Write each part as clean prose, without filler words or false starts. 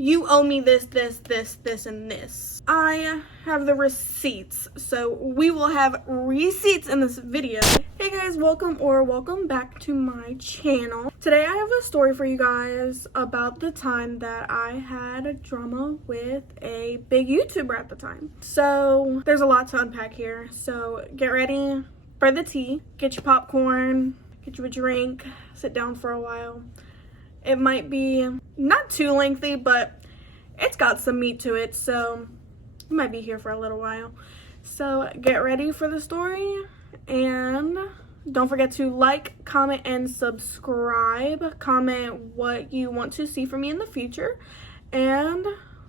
you owe me this, and this. I have the receipts, so we will have receipts in this video. Hey guys, welcome back to my channel. Today I have a story for you guys about the time that I had a drama with a big YouTuber at the time. So there's a lot to unpack here, so get ready for the tea, get your popcorn, get you a drink, sit down for a while. It might be not too lengthy, but it's got some meat to it, so you might be here for a little while. So get ready for the story, and don't forget to like, comment, and subscribe. Comment what you want to see from me in the future, and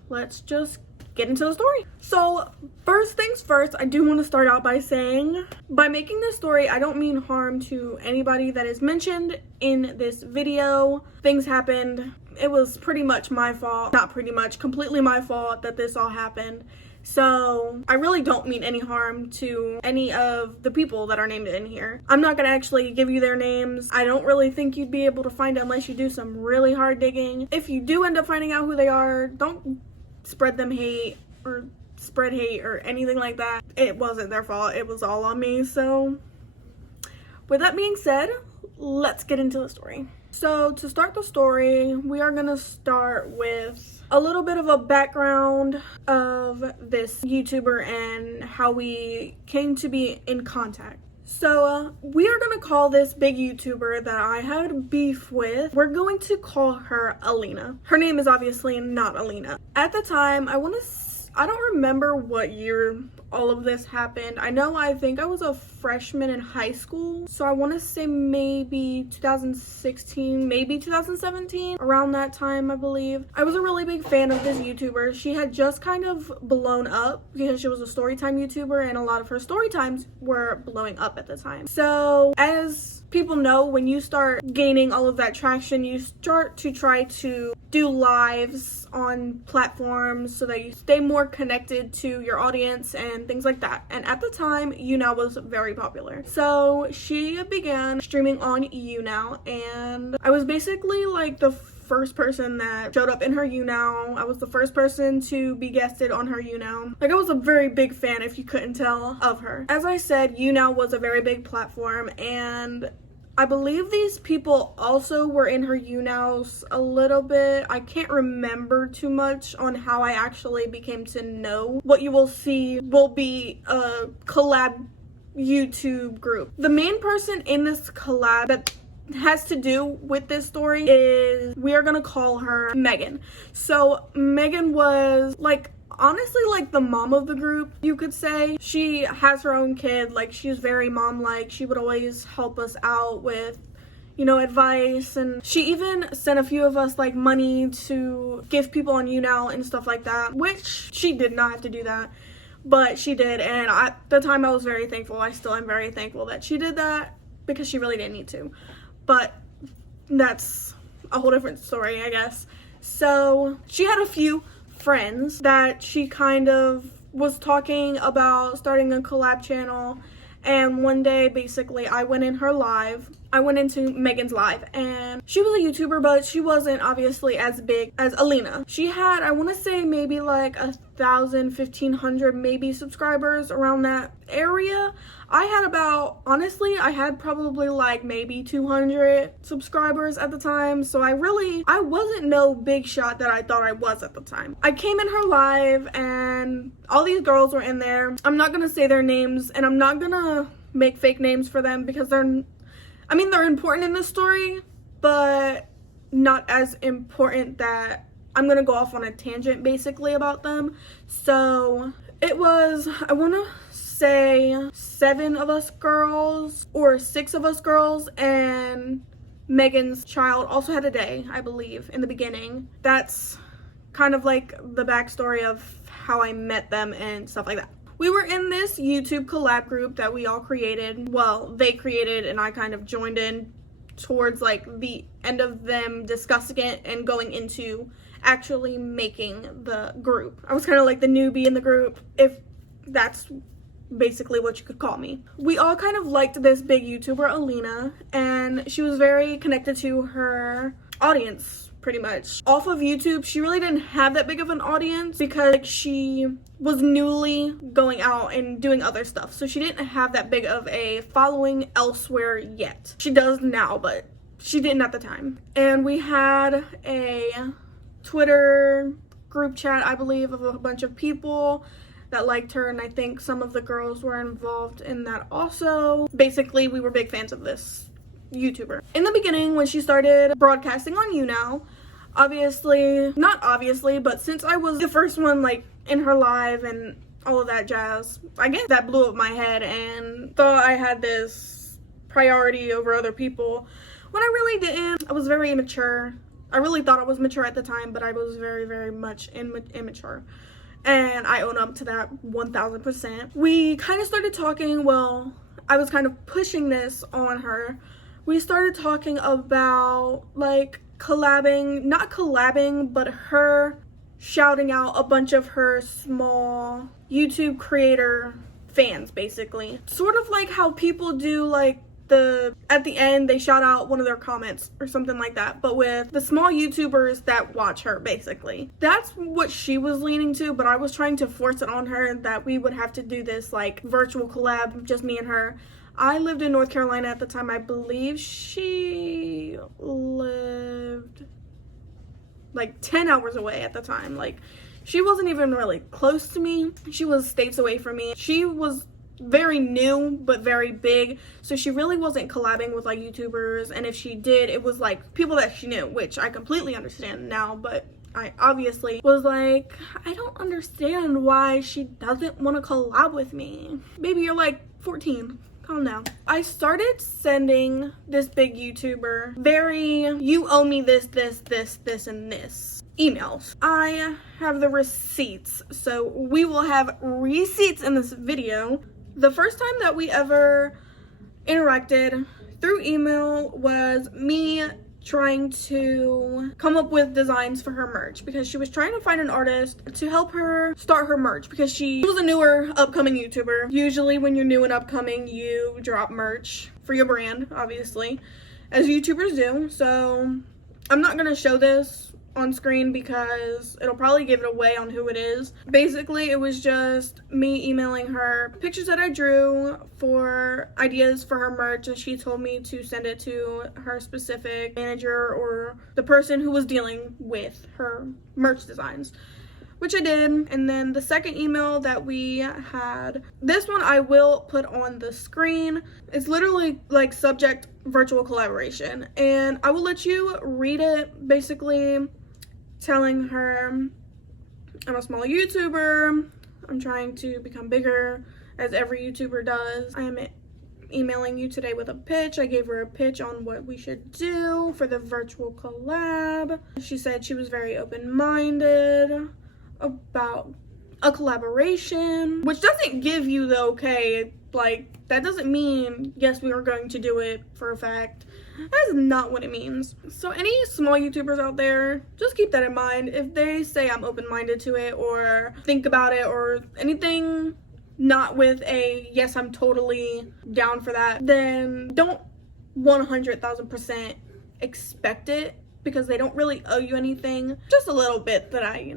let's just get into the story. So first things first, I do want to start out by saying, by making this story, I don't mean harm to anybody that is mentioned in this video. Things happened. It was pretty much my fault. Not pretty much, completely my fault that this all happened. So I really don't mean any harm to any of the people that are named in here. I'm not gonna actually give you their names. I don't really think you'd be able to find it unless you do some really hard digging. If you do end up finding out who they are, don't spread them hate or spread hate or anything like that. It wasn't their fault. It was all on me. So with that being said, let's get into the story. So to start the story, we are gonna start with a little bit of a background of this YouTuber and how we came to be in contact. So we are gonna call this big YouTuber that I had beef with, we're going to call her Alina. Her name is obviously not Alina. At the time, I don't remember what year all of this happened. I think I was a freshman in high school, so I want to say maybe 2016, maybe 2017, around that time, I believe. I was a really big fan of this YouTuber. She had just kind of blown up because she was a storytime YouTuber, and a lot of her storytimes were blowing up at the time. So as people know, when you start gaining all of that traction, you start to try to do lives on platforms so that you stay more connected to your audience and things like that. And at the time, YouNow was very popular. So she began streaming on YouNow, and I was basically like the first person that showed up in her YouNow. I was the first person to be guested on her YouNow. Like, I was a very big fan, if you couldn't tell, of her. As I said, YouNow was a very big platform, and I believe these people also were in her YouNows a little bit. I can't remember too much on how I actually became to know. What you will see will be a collab YouTube group. The main person in this collab that has to do with this story is, we are gonna call her Megan. So Megan was honestly like the mom of the group, you could say. She has her own kid, like she's very mom-like. She would always help us out with, you know, advice, and she even sent a few of us like money to give people on YouNow and stuff like that, which she did not have to do that, but she did, and at the time I was very thankful. I still am very thankful that she did that, because she really didn't need to, but that's a whole different story, I guess. So she had a few friends that she kind of was talking about starting a collab channel, and one day basically I went into Megan's live, and she was a YouTuber, but she wasn't obviously as big as Alina. She had, I want to say, maybe like 1,000, 1,500 maybe subscribers, around that area. I had probably like maybe 200 subscribers at the time, so I wasn't no big shot that I thought I was at the time. I came in her live, and all these girls were in there. I'm not gonna say their names, and I'm not gonna make fake names for them, because they're important in this story, but not as important that I'm gonna go off on a tangent basically about them. So it was, I wanna say 7 of us girls or 6 of us girls, and Megan's child also had a day, I believe, in the beginning. That's kind of like the backstory of how I met them and stuff like that. We were in this YouTube collab group that we all created. Well, they created, and I kind of joined in towards like the end of them discussing it and going into actually making the group. I was kind of like the newbie in the group, if that's basically what you could call me. We all kind of liked this big YouTuber, Alina, and she was very connected to her audience pretty much. Off of YouTube, she really didn't have that big of an audience because she was newly going out and doing other stuff. So she didn't have that big of a following elsewhere yet. She does now, but she didn't at the time. And we had a Twitter group chat, I believe, of a bunch of people that liked her, and I think some of the girls were involved in that also. Basically, we were big fans of this YouTuber. In the beginning, when she started broadcasting on YouNow, not obviously, but since I was the first one like in her live and all of that jazz, I guess that blew up my head and thought I had this priority over other people when I really didn't. I was very immature. I really thought I was mature at the time, but I was very, very much immature. And I own up to that 1000%. We kind of started talking, well, I was kind of pushing this on her. We started talking about like not collabing, but her shouting out a bunch of her small YouTube creator fans, basically. Sort of like how people do like at the end they shout out one of their comments or something like that, but with the small YouTubers that watch her, basically. That's what she was leaning to, but I was trying to force it on her that we would have to do this like virtual collab, just me and her. I lived in North Carolina at the time. I believe she lived like 10 hours away at the time. Like, she wasn't even really close to me. She was states away from me. She was very new but very big, so she really wasn't collabing with like YouTubers, and if she did, it was like people that she knew, which I completely understand now, but I obviously was like, I don't understand why she doesn't want to collab with me. Baby, you're like 14. Calm down. I started sending this big YouTuber you owe me this, and this emails. I have the receipts, so we will have receipts in this video. The first time that we ever interacted through email was me trying to come up with designs for her merch, because she was trying to find an artist to help her start her merch, because she was a newer upcoming YouTuber. Usually when you're new and upcoming, you drop merch for your brand, obviously, as YouTubers do. So I'm not gonna show this on screen because it'll probably give it away on who it is. Basically, it was just me emailing her pictures that I drew for ideas for her merch, and she told me to send it to her specific manager or the person who was dealing with her merch designs, which I did. And then the second email that we had, this one I will put on the screen. It's literally like subject virtual collaboration, and I will let you read it, basically telling her I'm a small YouTuber, I'm trying to become bigger as every YouTuber does. I am emailing you today with a pitch. I gave her a pitch on what we should do for the virtual collab. She said she was very open-minded about a collaboration, which doesn't give you the okay. Like, that doesn't mean yes, we are going to do it for a fact. That is not what it means. So any small YouTubers out there, just keep that in mind. If they say I'm open-minded to it or think about it or anything not with a yes, I'm totally down for that, then don't 100,000% expect it, because they don't really owe you anything. Just a little bit that I,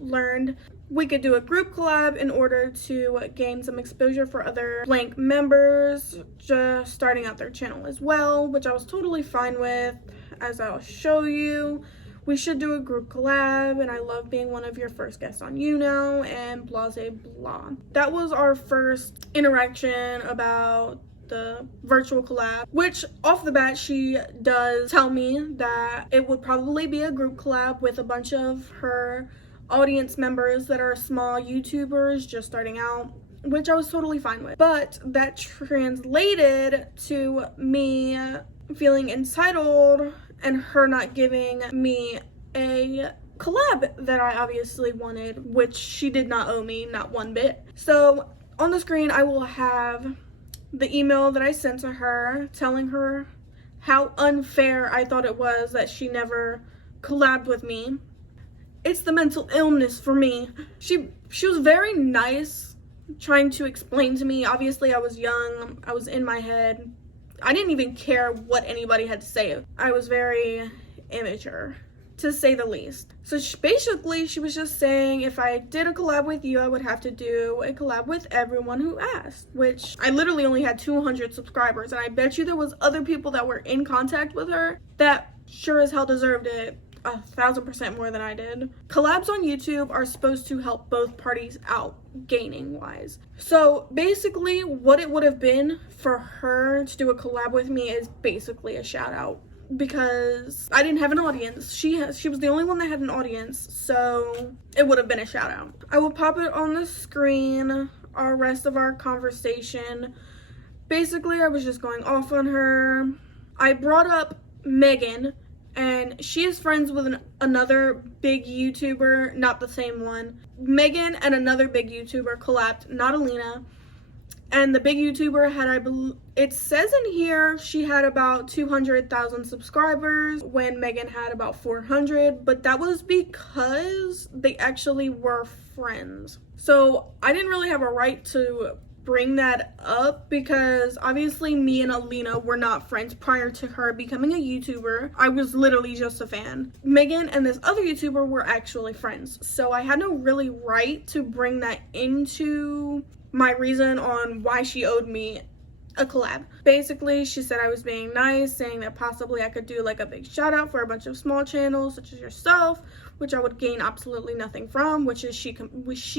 learned. We could do a group collab in order to gain some exposure for other blank members just starting out their channel as well, which I was totally fine with, as I'll show you. We should do a group collab, and I love being one of your first guests on YouNow, and blah, blah. That was our first interaction about the virtual collab, which off the bat she does tell me that it would probably be a group collab with a bunch of her audience members that are small YouTubers just starting out, which I was totally fine with. But that translated to me feeling entitled and her not giving me a collab that I obviously wanted, which she did not owe me, not one bit. So on the screen I will have the email that I sent to her telling her how unfair I thought it was that she never collabed with me. It's the mental illness for me. She was very nice trying to explain to me. Obviously I was young, I was in my head. I didn't even care what anybody had to say. I was very immature to say the least. So basically, she was just saying if I did a collab with you, I would have to do a collab with everyone who asked, which I literally only had 200 subscribers, and I bet you there was other people that were in contact with her that sure as hell deserved it 1,000% more than I did. Collabs on YouTube are supposed to help both parties out, gaining wise. So basically, what it would have been for her to do a collab with me is basically a shout out, because I didn't have an audience. She was the only one that had an audience, so it would have been a shout out. I will pop it on the screen, our rest of our conversation. Basically, I was just going off on her. I brought up Megan, and she is friends with another big YouTuber, not the same one. Megan and another big YouTuber collabed, not Alina. And the big YouTuber had, it says in here, she had about 200,000 subscribers when Megan had about 400, but that was because they actually were friends. So I didn't really have a right to bring that up, because obviously me and Alina were not friends prior to her becoming a YouTuber. I was literally just a fan. Megan and this other YouTuber were actually friends, so I had no really right to bring that into my reason on why she owed me a collab. Basically, she said I was being nice, saying that possibly I could do like a big shout out for a bunch of small channels such as yourself, which I would gain absolutely nothing from, which is she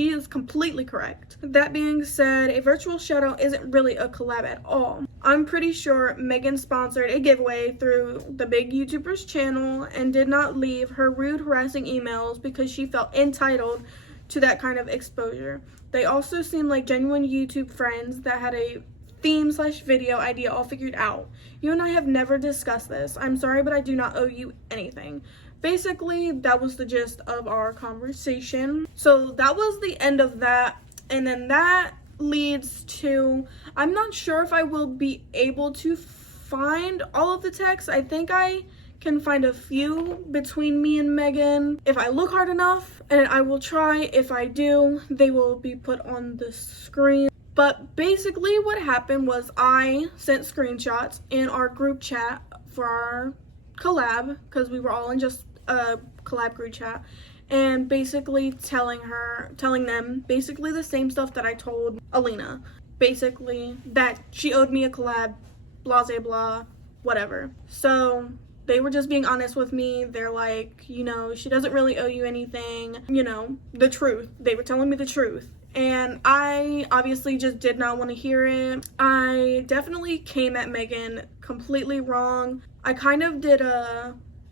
is completely correct. That being said, a virtual shout out isn't really a collab at all. I'm pretty sure Megan sponsored a giveaway through the big YouTuber's channel and did not leave her rude, harassing emails because she felt entitled to that kind of exposure. They also seem like genuine YouTube friends that had a theme/video idea all figured out. You and I have never discussed this. I'm sorry, but I do not owe you anything. Basically, that was the gist of our conversation. So that was the end of that. And then that leads to, I'm not sure if I will be able to find all of the texts. I think I can find a few between me and Megan if I look hard enough, and I will try. If I do, they will be put on the screen. But basically what happened was I sent screenshots in our group chat for our collab, because we were all in just a collab group chat, and basically telling them basically the same stuff that I told Alina. Basically that she owed me a collab, blah blah blah, whatever. So they were just being honest with me. They're like, you know, she doesn't really owe you anything, you know, the truth. They were telling me the truth. And I obviously just did not want to hear it. I definitely came at Megan completely wrong. I kind of did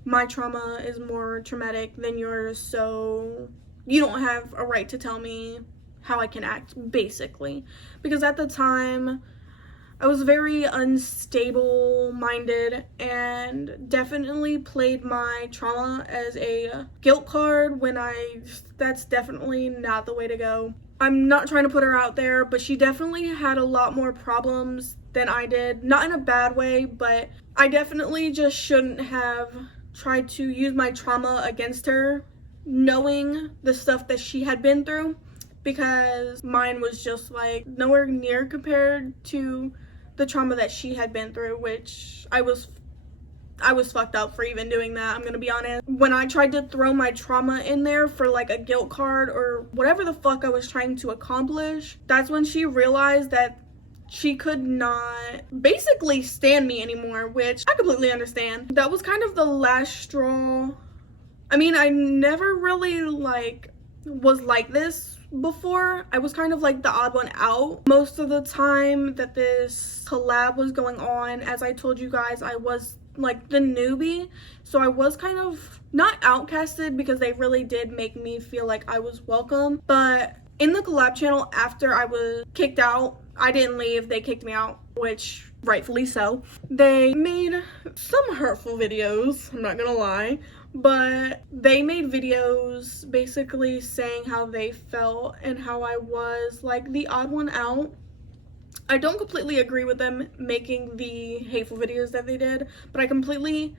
my trauma is more traumatic than yours, so you don't have a right to tell me how I can act, basically. Because at the time, I was very unstable-minded and definitely played my trauma as a guilt card when that's definitely not the way to go. I'm not trying to put her out there, but she definitely had a lot more problems than I did. Not in a bad way, but I definitely just shouldn't have tried to use my trauma against her, knowing the stuff that she had been through, because mine was just like nowhere near compared to the trauma that she had been through, which I was fucked up for even doing that, I'm gonna be honest. When I tried to throw my trauma in there for like a guilt card or whatever the fuck I was trying to accomplish, that's when she realized that she could not basically stand me anymore, which I completely understand. That was kind of the last straw. I mean, I never really was like this before. I was kind of like the odd one out most of the time that this collab was going on. As I told you guys, I was like the newbie, so I was kind of not outcasted because they really did make me feel like I was welcome. But in the collab channel, after I was kicked out, I didn't leave, they kicked me out, which rightfully so. They made some hurtful videos, I'm not gonna lie, but they made videos basically saying how they felt and how I was like the odd one out. I don't completely agree with them making the hateful videos that they did, but I completely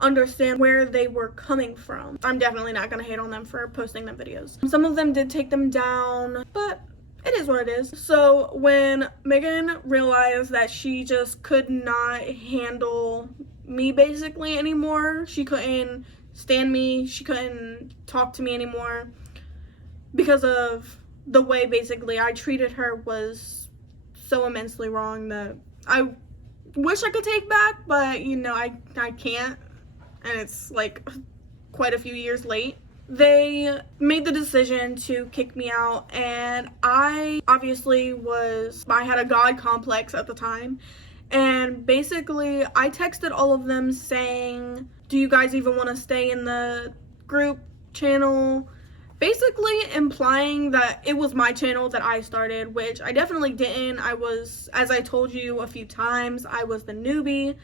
understand where they were coming from. I'm definitely not gonna hate on them for posting them videos. Some of them did take them down, but it is what it is. So when Megan realized that she just could not handle me basically anymore, she couldn't stand me. She couldn't talk to me anymore because of the way basically I treated her was so immensely wrong that I wish I could take back, but you know, I can't, and it's like quite a few years late. They made the decision to kick me out, and I obviously I had a God complex at the time, and basically I texted all of them saying, do you guys even want to stay in the group channel? Basically implying that it was my channel that I started, which I definitely didn't. I was, as I told you a few times, I was the newbie.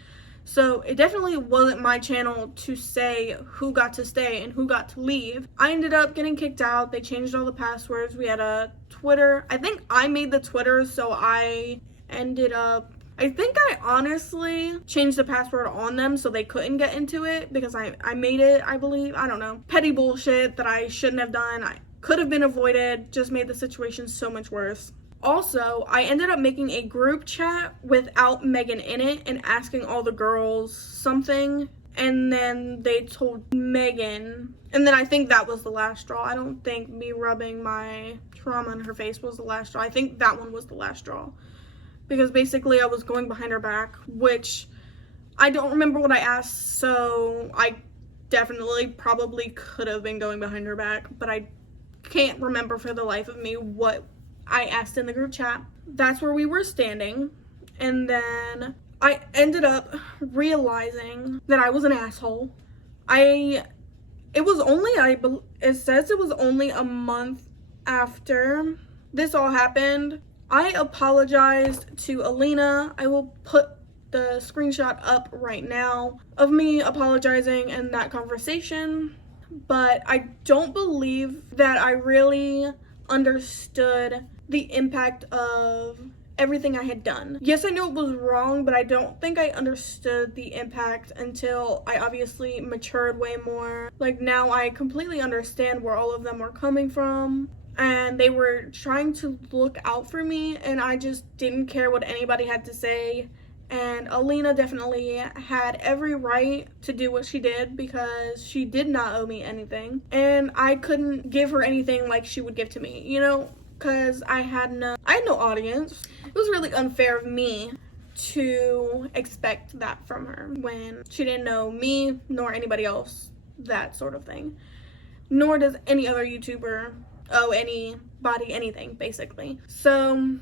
So it definitely wasn't my channel to say who got to stay and who got to leave. I ended up getting kicked out. They changed all the passwords. We had a Twitter. I think I made the Twitter, so I think I honestly changed the password on them so they couldn't get into it because I made it, I believe. I don't know. Petty bullshit that I shouldn't have done. I could have been avoided, just made the situation so much worse. Also, I ended up making a group chat without Megan in it and asking all the girls something, and then they told Megan, and then I think that was the last straw. I don't think me rubbing my trauma in her face was the last straw. I think that one was the last straw. Because basically I was going behind her back, which I don't remember what I asked, so I definitely probably could have been going behind her back, but I can't remember for the life of me what I asked in the group chat. That's where we were standing, and then I ended up realizing that I was an asshole. It says it was only a month after this all happened. I apologized to Alina. I will put the screenshot up right now of me apologizing in that conversation, but I don't believe that I really understood the impact of everything I had done. Yes, I knew it was wrong, but I don't think I understood the impact until I obviously matured way more. Like, now I completely understand where all of them were coming from, and they were trying to look out for me, and I just didn't care what anybody had to say. And Alina definitely had every right to do what she did because she did not owe me anything, and I couldn't give her anything like she would give to me, you know, because I had no audience. It was really unfair of me to expect that from her when she didn't know me nor anybody else, that sort of thing. Nor does any other YouTuber owe anybody anything, basically. So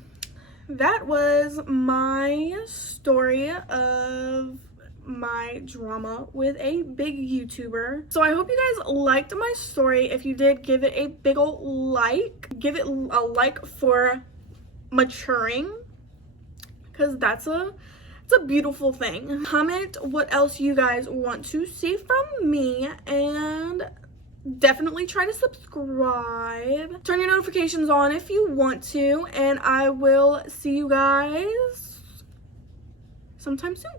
that was my story of my drama with a big YouTuber. So I hope you guys liked my story. If you did, give it a big ol' like. Give it a like for maturing, because it's a beautiful thing. Comment what else you guys want to see from me, and definitely try to subscribe. Turn your notifications on if you want to, and I will see you guys sometime soon.